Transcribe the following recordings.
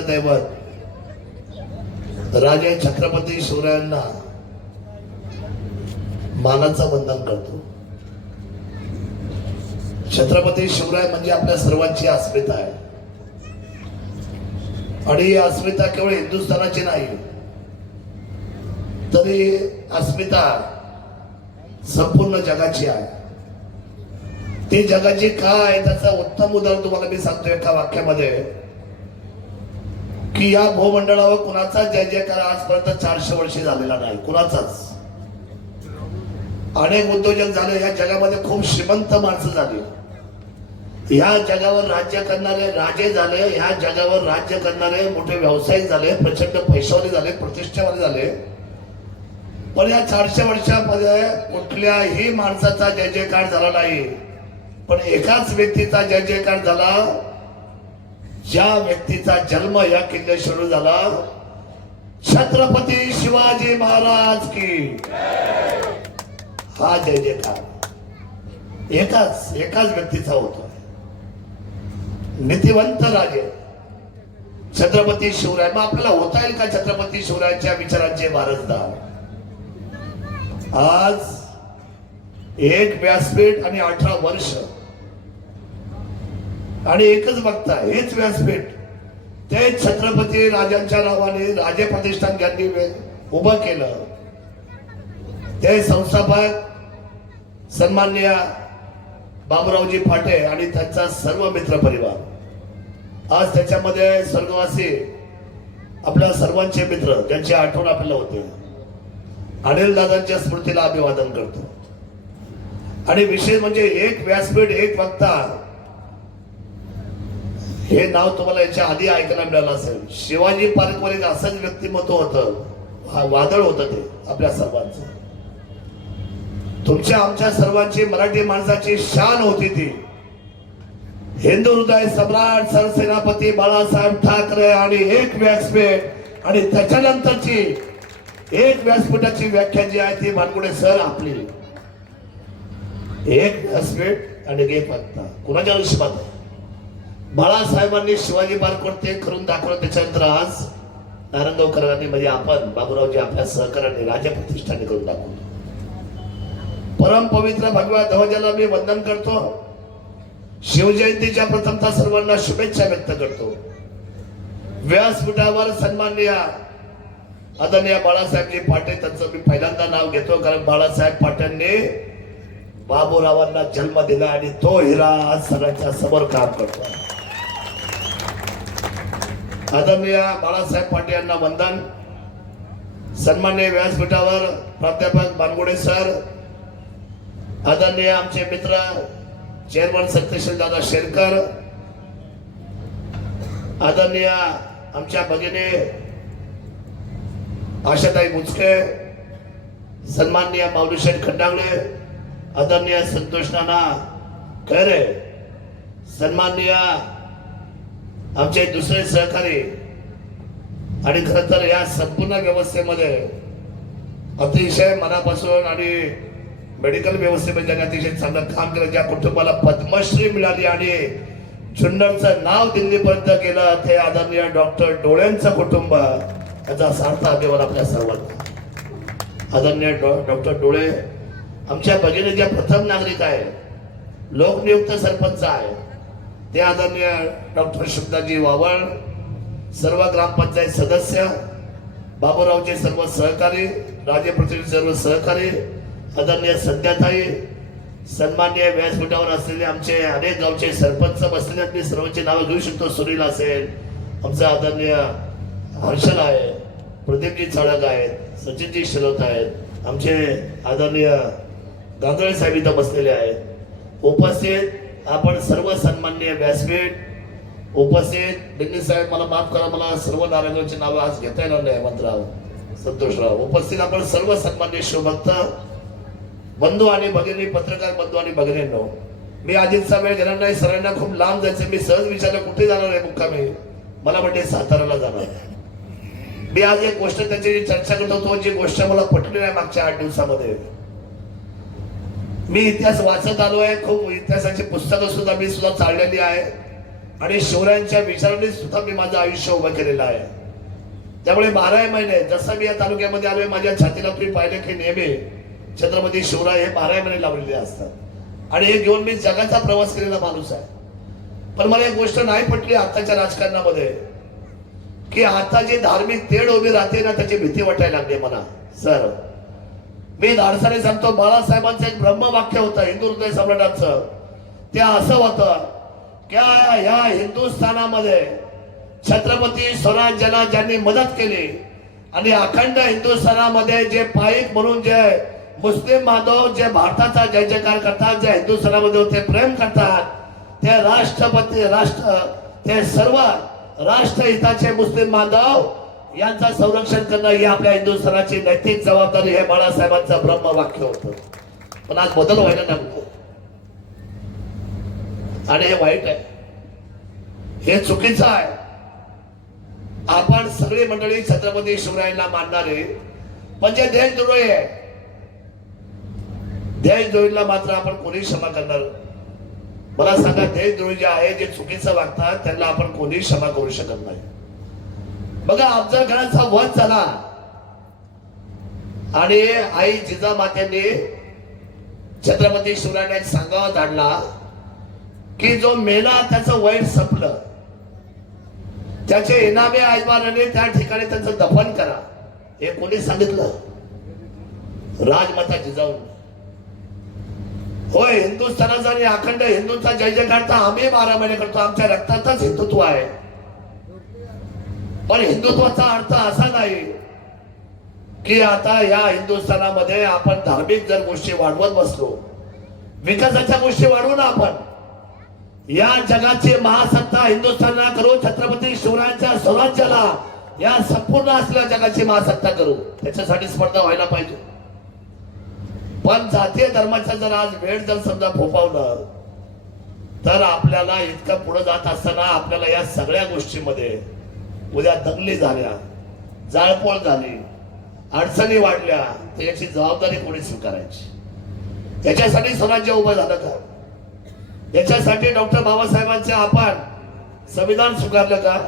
दैवत राजा छत्रपती शिवरायांना मानाचा वंदन करतो. छत्रपती शिवराय म्हणजे आपल्या सर्वांची अस्मिता आहे. आणि ही अस्मिता केवळ हिंदुस्थानाची नाही तरी अस्मिता संपूर्ण जगाची आहे. ती जगाची का आहे त्याचा उत्तम उदाहरण तुम्हाला मी सांगतो एका वाक्यामध्ये. की या भूमंडळावर कुणाचा जय जयकार आजपर्यंत चारशे वर्षी झालेला नाही. कुणाचाच. अनेक उद्योजक झाले या जगामध्ये खूप श्रीमंत माणसं झाली. ह्या जगावर राज्य करणारे राजे झाले ह्या जगावर राज्य करणारे मोठे व्यावसायिक झाले प्रचंड पैशावाले झाले प्रतिष्ठेवाले झाले. पण या चारशे वर्षामध्ये कुठल्याही माणसाचा जय जयकार झाला नाही. पण एकाच व्यक्तीचा जय जयकार झाला ज्या व्यक्तीचा जन्म या किल्ल्यात सुरू झाला छत्रपती शिवाजी महाराज की. हा जय जयकार. एकाच एकाच व्यक्तीचा होतो नीतिवंत राजे. छत्रपती शिवराय मग आपल्याला होता येईल का छत्रपती शिवरायांच्या विचारांचे वारसदार? आज एक व्यासपीठ आणि अठरा वर्ष आणि एकच बघता हेच व्यासपीठ. ते छत्रपती राजांच्या नावाने राजे प्रतिष्ठान ज्यांनी उभं केलं ते संस्थापक सन्मान्य बाबुरावजी फाटे आणि त्यांचा सर्व मित्र परिवार. आज त्याच्यामध्ये स्वर्गवासी आपल्या सर्वांचे मित्र ज्यांची आठवण आपल्याला होते. अनिल दादांच्या स्मृतीला अभिवादन करतो. आणि विशेष म्हणजे एक व्यासपीठ एक वक्ता हे नाव तुम्हाला याच्या आधी ऐकायला मिळालं असेल. शिवाजी पार्कवर एक असंच व्यक्तिमत्व होतं. हा वादळ होतं ते आपल्या सर्वांचं. तुमच्या आमच्या सर्वांची मराठी माणसाची शान होती ती. हिंदू हृदय सम्राट सरसेनापती बाळासाहेब ठाकरे आणि एक व्यासपीठ. आणि त्याच्यानंतरची एक व्यासपीठाची व्याख्या जी आहे ती मानकुडे सर आपली. एक व्यासपीठ आणि एक वक्ता. कुणाच्या नशिबात आहे बाळासाहेबांनी शिवाजी पार्कवर ते करून दाखवलं त्याच्यानंतर आज नारायणगावकरांनी म्हणजे आपण बाबूरावजी आपल्या सहकार्याने राजप्रतिष्ठाने करून दाखवलं. परम पवित्र भगवा ध्वजाला मी वंदन करतो. शिवजयंतीच्या प्रथमता सर्वांना शुभेच्छा व्यक्त करतो. व्यासपीठावर सन्माननीय आदरणीय बाळासाहेबजी पाटे त्यांचं मी पहिल्यांदा नाव घेतो कारण बाळासाहेब पाट्यांनी बाबूरावांना जन्म दिला आणि तो हिरा आज सगळ्यांच्या समोर काम करतो. आदरणीय बाळासाहेब पाटील यांना वंदन. सन्मान्य व्यासपीठावर प्राध्यापक बानगुडे सर आदरणीय आमचे मित्र चेअरमन सत्यशील दादा शेरकर आदरणीय आमच्या भगिनी आशाताई मुचके सन्माननीय माऊलीशेठ खंडागळे आदरणीय संतोष नाना खैरे सन्माननीय आमचे दुसरे सहकारी आणि खर तर या संपूर्ण व्यवस्थेमध्ये अतिशय मनापासून आणि मेडिकल व्यवस्थेमध्ये अतिशय चांगलं काम केलं ज्या कुटुंबाला पद्मश्री मिळाली आणि जुन्नरचं नाव दिल्लीपर्यंत गेलं ते आदरणीय डॉक्टर डोळ्यांचं कुटुंब याचा सार्थ अभिमान आपल्या सर्वांना. आदरणीय डॉक्टर डोळे आमच्या भगिनी ज्या प्रथम नागरिक आहे लोकनियुक्त सरपंच आहे ते आदरणीय डॉक्टर शुद्धाजी वावळ सर्व ग्रामपंचायत सदस्य बाबूरावचे सर्व सहकारी राजे प्रतिनिधी सर्व सहकारी आदरणीय संध्याताई सन्मान्य व्यासपीठावर असलेले आमचे अनेक गावचे सरपंच बसलेले आहेत. मी सर्वांची नावं घेऊ शकतो सुनील असेल आमचा आदरणीय हर्षल आहे प्रदीपजी चाळक आहेत सचिनजी शिरोत आहेत आमचे आदरणीय गांधळे साहेब इथं बसलेले आहेत उपस्थित आपण सर्व सन्मान्य व्यासपीठ उपस्थित. दिल्ली साहेब मला माफ करा मला सर्व नारायणची नावं आज घेता येणार नाही हेमंतराव संतोषराव उपस्थित आपण सर्व सन्मान्य शिवभक्त बंधू आणि भगिनी पत्रकार बंधू आणि भगिनींनो. मी आधीचा वेळ घेणार नाही सरांना खूप लांब जायचं मी सहज विचारलं कुठे जाणार आहे मुक्कामी? मला म्हणते साताराला जाणार. आहे. मी आज एक गोष्ट त्याची चर्चा करत होतो जी गोष्ट मला पटली नाही मागच्या आठ दिवसामध्ये. मी इतिहास वाचत आलो आहे खूप इतिहासाची पुस्तकं सुद्धा मी सुद्धा चाललेली आहे. आणि शिवरायांच्या विचाराने सुद्धा मी माझं आयुष्य उभं केलेलं आहे. त्यामुळे बाराही महिने जसं मी या तालुक्यामध्ये आलोय माझ्या छातीला तुम्ही पाहिलं की नेहमी छत्रपती शिवराय हे बाराही महिने लावलेले असतात. आणि हे घेऊन मी जगाचा प्रवास केलेला माणूस आहे. पण मला एक गोष्ट नाही पटली आताच्या राजकारणामध्ये की आता जी धार्मिक तेढ उभी राहते ना त्याची भीती वाटायला लागली मला. सर मी धाडसाने सांगतो बाळासाहेबांचं एक ब्रह्मवाक्य होतं हिंदू हृदय सम्राटाचं. ते असं होतं क्या या हिंदुस्थानामध्ये छत्रपती स्वराज्याला ज्यांनी मदत केली आणि अखंड हिंदुस्थानामध्ये जे पाईक म्हणून जे मुस्लिम बांधव जे भारताचा जय जयकार करतात जे हिंदुस्थानामध्ये होते प्रेम करतात ते राष्ट्रपती राष्ट्र ते सर्व राष्ट्रहिताचे मुस्लिम बांधव यांचं संरक्षण करणं ही आपल्या हिंदुस्थानाची नैतिक जबाबदारी हे बाळासाहेबांचं ब्रह्मवाक्य होतं. पण आज बदल व्हायला नको. आणि हे वाईट आहे. हे चुकीचं आहे. आपण सगळी मंडळी छत्रपती शिवरायांना मानणारे म्हणजे देशद्रोही आहे देशद्रोहीला मात्र आपण कोणी क्षमा करणार. मला सांगा देशद्रोही जे आहे जे चुकीचं वागतात त्यांना आपण कोणी क्षमा करू शकत नाही. बघा अफजल खानाचा वध झाला. आणि आई जिजामात्यांनी छत्रपती शिवरायांना एक सांगावा धाडला की जो मेला त्याचं वैर संपलं. त्याचे इनामे आजमानाने त्या ठिकाणी त्यांचं दफन करा. हे कोणी सांगितलं? राजमाता जिजाऊन. होय हिंदुस्थानाचा आणि अखंड हिंदूंचा जय जयकार आम्ही बारा महिने करतो. आमच्या रक्तातच हिंदुत्व आहे. पण हिंदुत्वाचा अर्थ असा नाही की आता या हिंदुस्थानामध्ये आपण धार्मिक जर गोष्टी वाढवत बसलो विकासाच्या गोष्टी वाढवू ना आपण. या जगाची महासत्ता हिंदुस्थानला करू छत्रपती शिवरायांच्या स्वराज्याला या संपूर्ण असलेल्या जगाची महासत्ता करू. त्याच्यासाठी स्पर्धा व्हायला पाहिजे. पण जातीय धर्माचा जर आज वेळ जर समजा फोपावलं तर आपल्याला इतकं पुढे जात असताना आपल्याला या सगळ्या गोष्टीमध्ये उद्या दंगली झाल्या जाळपोळ झाली अडचणी वाढल्या तर याची जबाबदारी कोणी स्वीकारायची? त्याच्यासाठी स्वराज्य उभं झालं का? याच्यासाठी डॉक्टर बाबासाहेबांचे आपण संविधान स्वीकारलं का?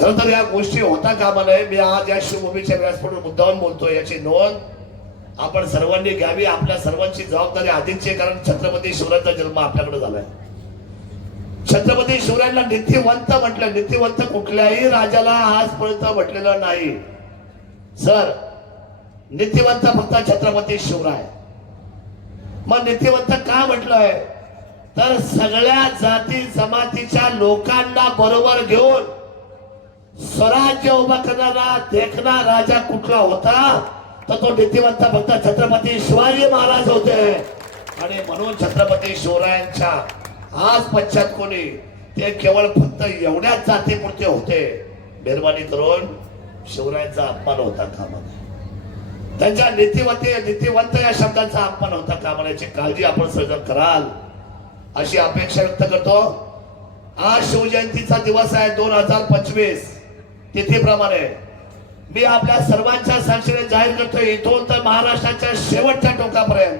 खर तर या गोष्टी होता कामा नये. मी आज या शिवभूमीच्या व्यासपीठावर मुद्दाहून बोलतोय याची नोंद आपण सर्वांनी घ्यावी. आपल्या सर्वांची जबाबदारी आधीची आहे, कारण छत्रपती शिवरायांचा जन्म आपल्याकडे झालाय. छत्रपती शिवरायांना नीतिवंत म्हटलं. नीतिवंत कुठल्याही राजाला आजपर्यंत म्हटलेलं नाही. सर नीतिवंत फक्त छत्रपती शिवराय. मग नीतिवंत का म्हटलंय? तर सगळ्या जाती जमातीच्या लोकांना बरोबर घेऊन स्वराज्य उभा करणारा देखना राजा कुठला होता? तर तो नीतिवंत फक्त छत्रपती शिवाजी महाराज होते. आणि म्हणून छत्रपती शिवरायांच्या आज पश्चात कोणी ते केवळ फक्त एवढ्याच जातीपुरते होते. मेहरबानी करून शिवरायांचा अपमान होता कामा त्यांच्या नीतिवंत नीतिवंत या शब्दाचा अपमान होता कामा याची काळजी आपण सर्जन कराल अशी अपेक्षा व्यक्त करतो. आज शिवजयंतीचा दिवस आहे दोन हजार पंचवीस. तिथीप्रमाणे मी आपल्या सर्वांच्या साक्षीने जाहीर करतोय इथून तर महाराष्ट्राच्या शेवटच्या टोकापर्यंत.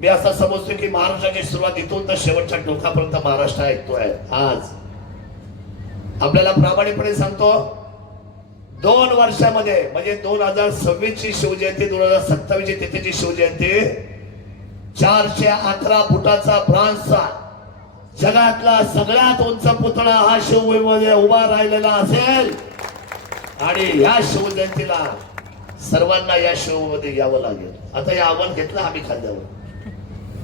मी असं समजतो की महाराष्ट्राची सुरुवात इथून तर शेवटच्या टोकापर्यंत महाराष्ट्र ऐकतोय. आज. आपल्याला प्रामाणिकपणे सांगतो दोन वर्षामध्ये म्हणजे दोन हजार सव्वीस ची शिवजयंती दोन हजार सत्तावीस ची तिथीची शिवजयंती चारशे अकरा फुटाचा ब्रांचचा जगातला सगळ्यात उंच पुतळा हा शिवभूमीमध्ये उभा राहिलेला असेल. आणि या शिवजयंतीला सर्वांना या शिवमध्ये यावं लागेल. आता हे आव्हान घेतलं आम्ही खांद्यावर.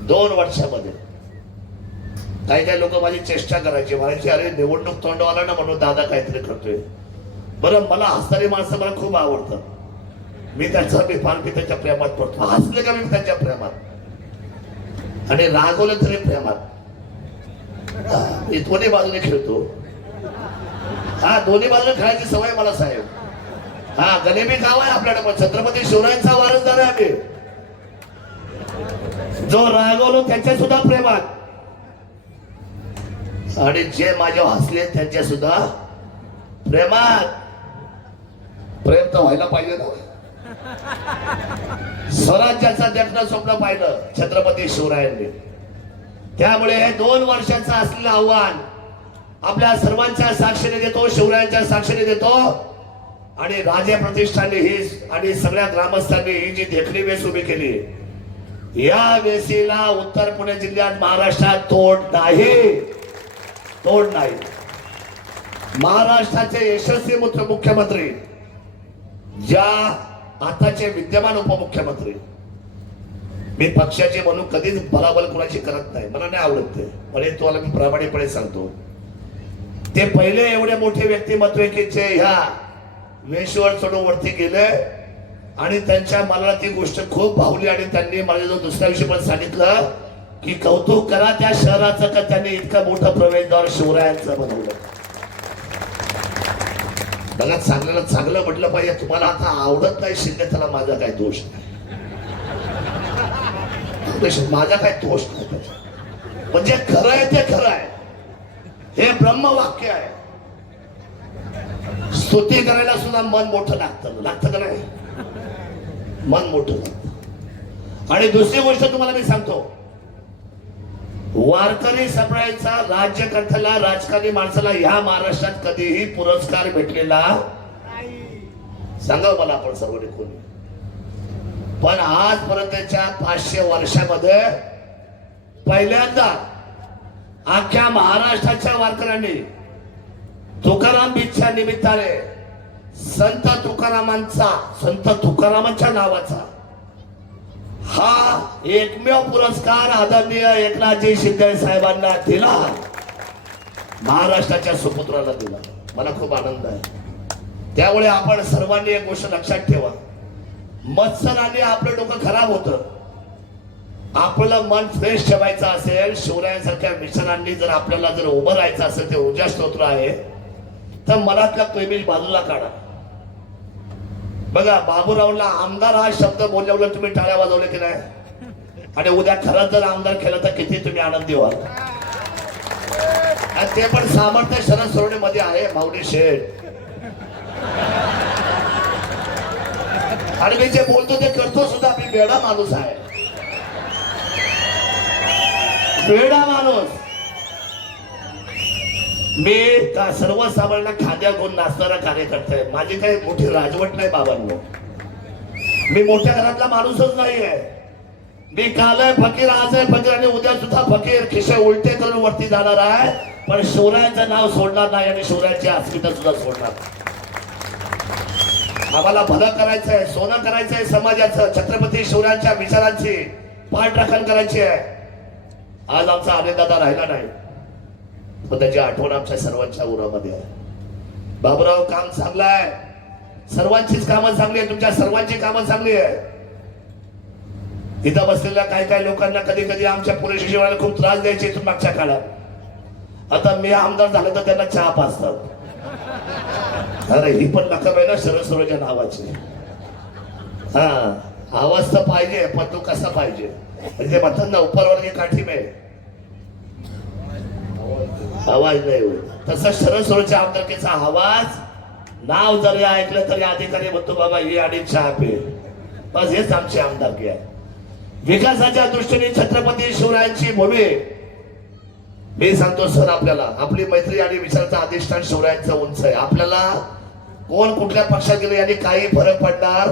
दोन वर्षामध्ये. काही काही लोक माझी चेष्टा करायची. म्हणायची अरे निवडणूक तोंडवाला ना म्हणून दादा काहीतरी करतोय. बरं मला हसणारी माणसं मला खूप आवडतात. मी त्याचा मी फार मी त्याच्या प्रेमात पडतो. हसले का मी त्यांच्या प्रेमात? आणि रागवलं तरी प्रेमात. मी दोन्ही बाजूने खेळतो. हा दोन्ही बाजूने खेळायची सवय मला साहेब. हा गणेबी गाव आहे आपल्याकडे पण छत्रपती शिवरायांचा वारसदार आहे आम्ही. जो रागवलो त्यांच्या सुद्धा प्रेमात. आणि जे माझ्या हसले त्यांच्या सुद्धा प्रेमात. प्रेम तर व्हायला पाहिजे ना. स्वराज्याचा जगणं स्वप्न पाहिलं छत्रपती शिवरायांनी. त्यामुळे हे दोन वर्षाचं असलेलं आव्हान आपल्या सर्वांच्या साक्षीने देतो शिवरायांच्या साक्षीने देतो. आणि राजे प्रतिष्ठाने ही आणि सगळ्या ग्रामस्थांनी ही जी देखणी वेस उभी केली या वेसीला उत्तर पुणे जिल्ह्यात महाराष्ट्रात तोड नाही. तोड नाही. महाराष्ट्राचे यशस्वी मुख्यमंत्री ज्या आताचे विद्यमान उपमुख्यमंत्री मी पक्षाचे म्हणून कधीच बलाबल कुणाची करत नाही. मला नाही आवडत. ते पण तुम्हाला मी प्रामाणिकपणे सांगतो. ते पहिले एवढे मोठे व्यक्तिमत्व की जे ह्या वेशीवर चढून वरती गेले. आणि त्यांच्या मला ती गोष्ट खूप भावली आणि त्यांनी मला जो दुसऱ्या दिवशी पण सांगितलं की कौतुक करा त्या शहराचं का त्यांनी इतका मोठा प्रवेशद्वार शिवरायांचं बनवलं. बघा चांगल्याला चांगलं म्हटलं पाहिजे. तुम्हाला आता आवडत नाही शिंदे त्याला माझा काय दोष नाही. माझा काय दोष नाही म्हणजे खरं आहे ते खरं आहे. हे ब्रह्मवाक्य आहे. स्तुती करायला सुद्धा मन मोठं लागतं. लागतं का नाही? मन मोठं. आणि दुसरी गोष्ट तुम्हाला मी सांगतो. वारकरी संप्रदायाचा राज्यकर्त्याला राजकारणी माणसाला ह्या महाराष्ट्रात कधीही पुरस्कार भेटलेला सांगा मला आपण सर्वांनी कोणी? पण आजपर्यंतच्या पाचशे वर्षामध्ये पहिल्यांदा अख्ख्या महाराष्ट्राच्या वारकऱ्यांनी तुकाराम बीजच्या निमित्ताने संत तुकारामांचा संत तुकारामांच्या नावाचा. हा एकमेव पुरस्कार आदरणीय एकनाथजी शिंदे साहेबांना दिला. महाराष्ट्राच्या सुपुत्राला दिला. मला खूप आनंद आहे. त्यामुळे आपण सर्वांनी एक गोष्ट लक्षात ठेवा. मत्सराने आपलं डोकं खराब होतं. आपलं मन फ्रेश ठेवायचं असेल शिवरायांसारख्या मिशनांनी जर आपल्याला जर उभं राहायचं असेल ते ऊर्जा स्तोत्र आहे. तर मनातल्या प्रेमी बाजूला काढा. बघा बाबूरावला आमदार हा शब्द बोलल्यावर तुम्ही टाळ्या वाजवले की नाही? आणि उद्या खरंच जर आमदार केला तर किती तुम्ही आनंदी व्हाल. आणि ते पण सामर्थ्य शरद सोडणे मध्ये आहे माऊली शेठ. आणि मी जे बोलतो ते करतो सुद्धा मी बेडा माणूस आहे. बेडा माणूस. मी का सर्वसामान्य खाद्या गुण नाचणारा कार्यकर्ता आहे. माझी काही मोठी राजवट नाही बाबांनो. मी मोठ्या घरातला माणूसच नाही आहे मी काल आहे फकीर आज आहे फकीर आणि उद्या सुद्धा फकीर. खिशे उलटे करून वरती जाणार आहे. पण शिवरायांचं नाव सोडणार नाही आणि शिवरायांची अस्मिता सुद्धा सोडणार आम्हाला भलं करायचं आहे सोनं करायचं आहे समाजाचं. छत्रपती शिवरायांच्या विचारांची पाठराखण करायची आहे. आज आमचा आनंदाता राहिला नाही. पण त्याची आठवण आमच्या सर्वांच्या उरामध्ये आहे. बाबूराव काम चांगलं आहे. सर्वांचीच कामं चांगली आहे तुमच्या सर्वांची कामं चांगली आहे इथं बसलेल्या काही काही लोकांना कधी कधी आमच्या पोलीस स्टेशनला खूप त्रास द्यायचे इथून मागच्या काळात. आता मी आमदार झालं तर त्यांना चहा पाचतात अरे ही पण लकब आहे ना शरद सरोच्या नावाची. हा आवाज तर पाहिजे पण तो कसा पाहिजे? म्हणजे ते म्हणतात ना उपरवर्गीय काठी मिळेल. आवाज नाही होत. तसं शरद सरोच्या आमदारकीचा आवाज नाव जरी ऐकलं तरी अधिकारी म्हणतो बाबा ही आणि चहा पे बस हेच आमची आमदारकी आहे विकासाच्या दृष्टीने छत्रपती शिवरायांची भूमी. मी सांगतो सर आपल्याला आपली मैत्री आणि विचाराचं अधिष्ठान शिवरायांचं उंच आहे. आपल्याला कोण कुठल्या पक्षात गेले याने काही फरक पडणार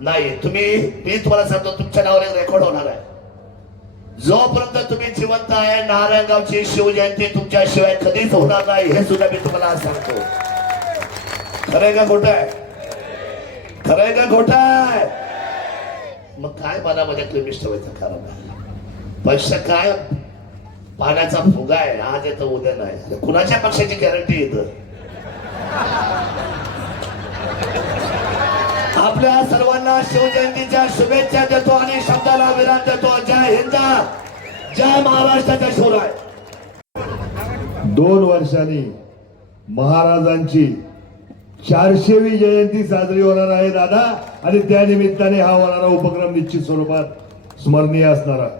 नाही. तुम्ही मी तुम्हाला सांगतो तुमच्या नावावर एक रेकॉर्ड होणार आहे. जोपर्यंत तुम्ही जिवंत आहे. नारायणगावची शिवजयंती तुमच्या शिवाय कधीच होणार नाही हे सुद्धा मी तुम्हाला सांगतो. खरंय का खोट आहे? खरंय का खोट आहे? मग काय मनामध्ये क्लिमिस्ट व्हायचं कारण? आहे काय? पाण्याचा फुगा आहे. आज येतो उद्या नाही. कुणाच्या पक्षाची गॅरंटी येत आपल्या सर्वांना शिवजयंतीच्या शुभेच्छा देतो आणि शब्दाला विराम देतो. जय हिंद! जय महाराष्ट्राचा शोराय दोन वर्षांनी महाराजांची चारशेवी जयंती साजरी होणार आहे दादा. आणि त्या निमित्ताने हा होणारा उपक्रम निश्चित स्वरूपात स्मरणीय असणार आहे.